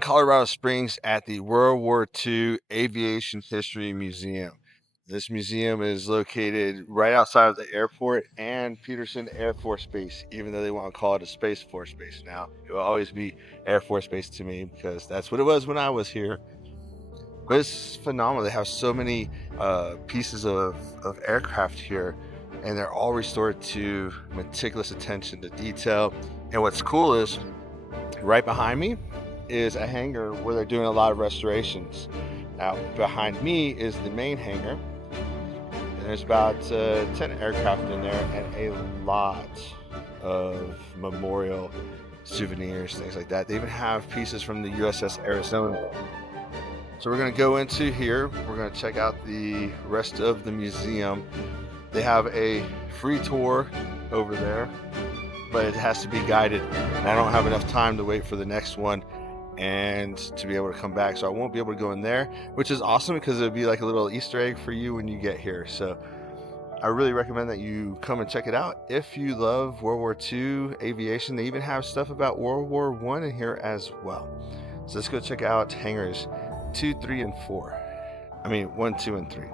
in Colorado Springs at the World War II Aviation History Museum. This museum is located right outside of the airport and Peterson Air Force Base, even though they want to call it a Space Force Base now. It will always be Air Force Base to me because that's what it was when I was here. But it's phenomenal. They have so many pieces of aircraft here, and they're all restored to meticulous attention to detail. And what's cool is right behind me is a hangar where they're doing a lot of restorations. Now, behind me is the main hangar, and there's about 10 aircraft in there and a lot of memorial souvenirs, things like that. They even have pieces from the USS Arizona. So we're going to go into here. We're going to check out the rest of the museum. They have a free tour over there, but it has to be guided. And I don't have enough time to wait for the next one and to be able to come back, so I won't be able to go in there, which is awesome because it'll be like a little Easter egg for you when you get here. So I really recommend that you come and check it out if you love World War II aviation. They even have stuff about World War I in here as well. So let's go check out hangars 2, 3, and 4. I mean 1, 2, and 3.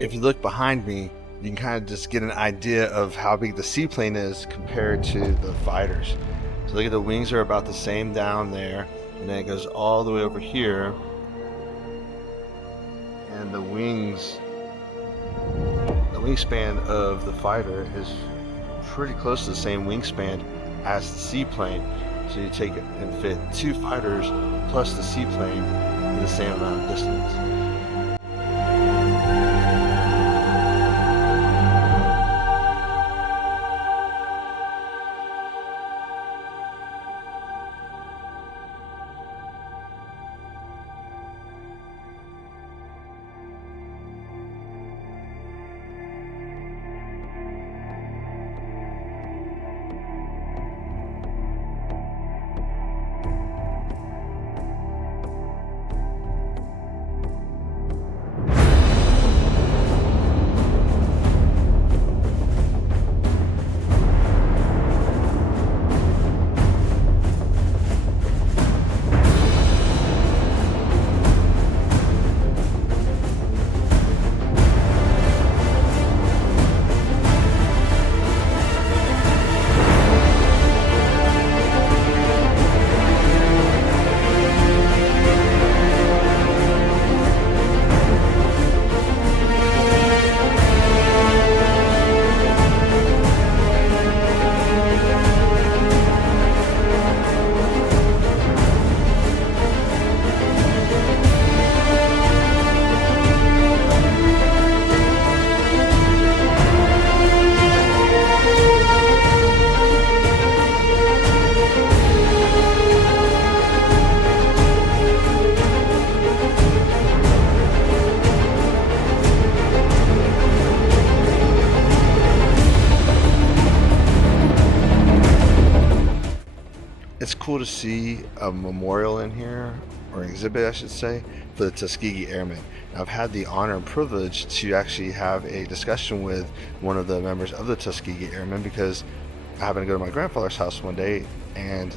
If you look behind me, you can kind of just get an idea of how big the seaplane is compared to the fighters. So look at the wings are about the same down there, and then it goes all the way over here. And the wingspan of the fighter is pretty close to the same wingspan as the seaplane. So you take it and fit 2 fighters plus the seaplane in the same amount of distance. It's cool to see a memorial in here, or an exhibit, I should say, for the Tuskegee Airmen. Now, I've had the honor and privilege to actually have a discussion with one of the members of the Tuskegee Airmen because I happened to go to my grandfather's house one day, and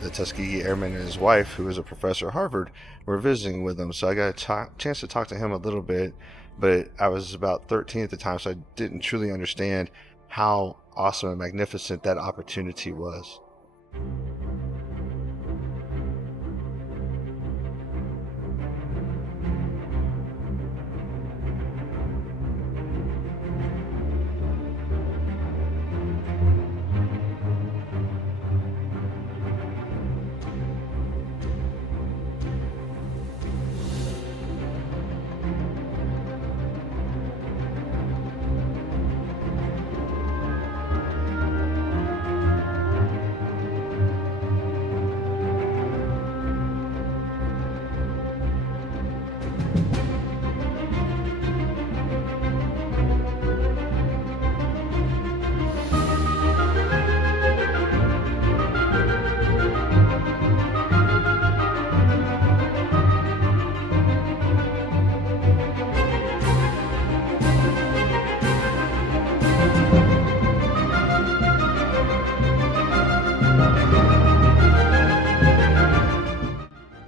the Tuskegee Airman and his wife, who was a professor at Harvard, were visiting with him. So I got a chance to talk to him a little bit, but I was about 13 at the time, so I didn't truly understand how awesome and magnificent that opportunity was.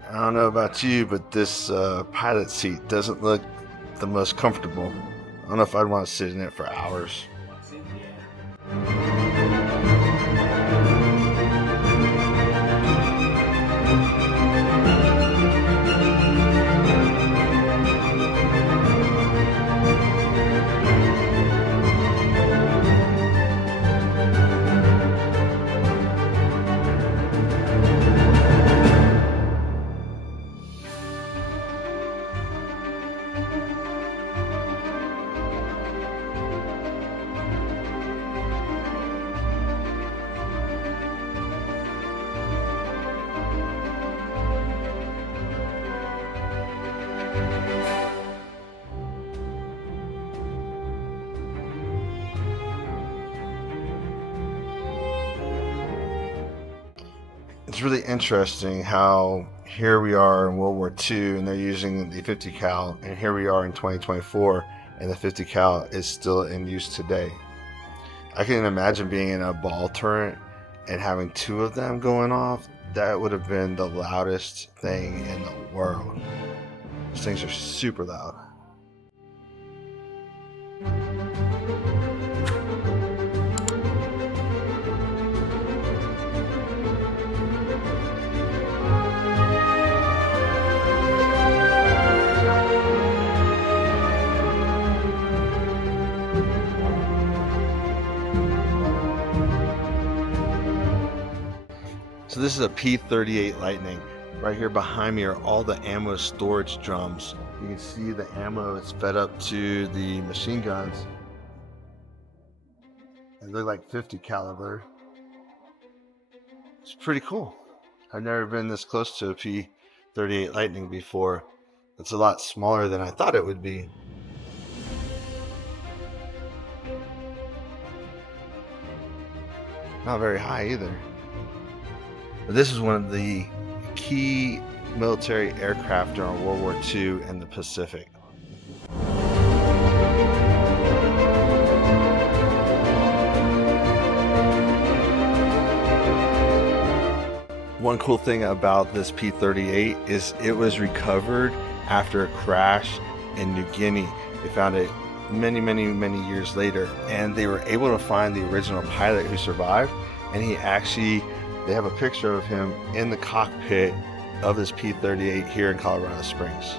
I don't know about you, but this pilot seat doesn't look the most comfortable. I don't know if I'd want to sit in it for hours. It's really interesting how here we are in World War II and they're using the 50 cal, and here we are in 2024 and the 50 cal is still in use today. I can imagine being in a ball turret and having 2 of them going off. That would have been the loudest thing in the world. These things are super loud. this is a P-38 Lightning. Right here behind me are all the ammo storage drums. You can see the ammo is fed up to the machine guns. They look like 50 caliber. It's pretty cool. I've never been this close to a P-38 Lightning before. It's a lot smaller than I thought it would be. Not very high either. But this is one of the key military aircraft during World War II in the Pacific. One cool thing about this P-38 is it was recovered after a crash in New Guinea. They found it many years later, and they were able to find the original pilot who survived, and they have a picture of him in the cockpit of this P-38 here in Colorado Springs.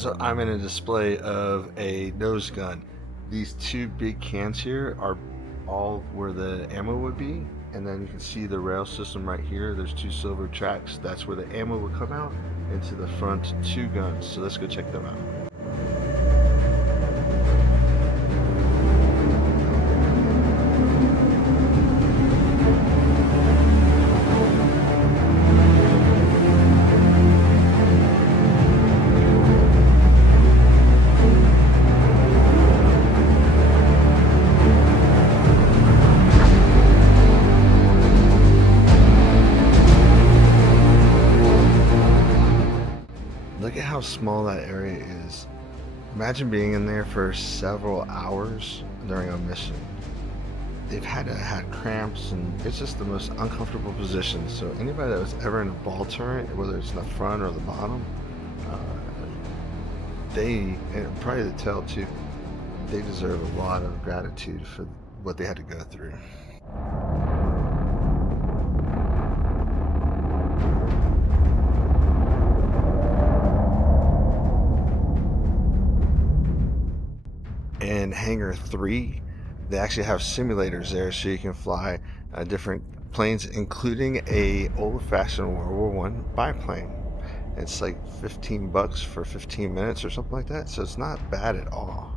So I'm in a display of a nose gun. These two big cans here are all where the ammo would be, and then you can see the rail system right here. There's two silver tracks. That's where the ammo would come out into the front two guns. So let's go check them out. Look at how small that area is. Imagine being in there for several hours during a mission. They've had cramps, and it's just the most uncomfortable position. So anybody that was ever in a ball turret, whether it's in the front or the bottom, and probably the tail too, they deserve a lot of gratitude for what they had to go through. In Hangar 3, they actually have simulators there so you can fly different planes, including a old-fashioned World War I biplane. It's like $15 for 15 minutes or something like that, so it's not bad at all.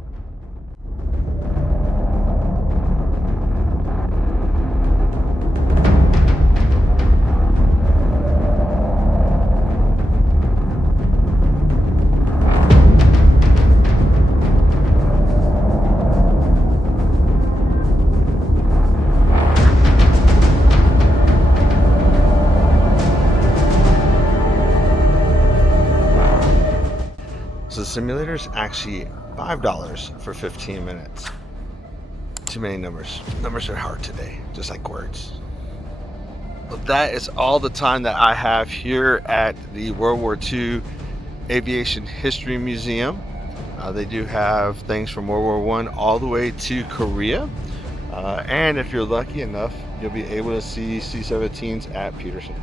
So the simulator's actually $5 for 15 minutes. Too many numbers. Numbers are hard today, just like words. But that is all the time that I have here at the World War II Aviation History Museum. They do have things from World War I all the way to Korea. And if you're lucky enough, you'll be able to see C-17s at Peterson.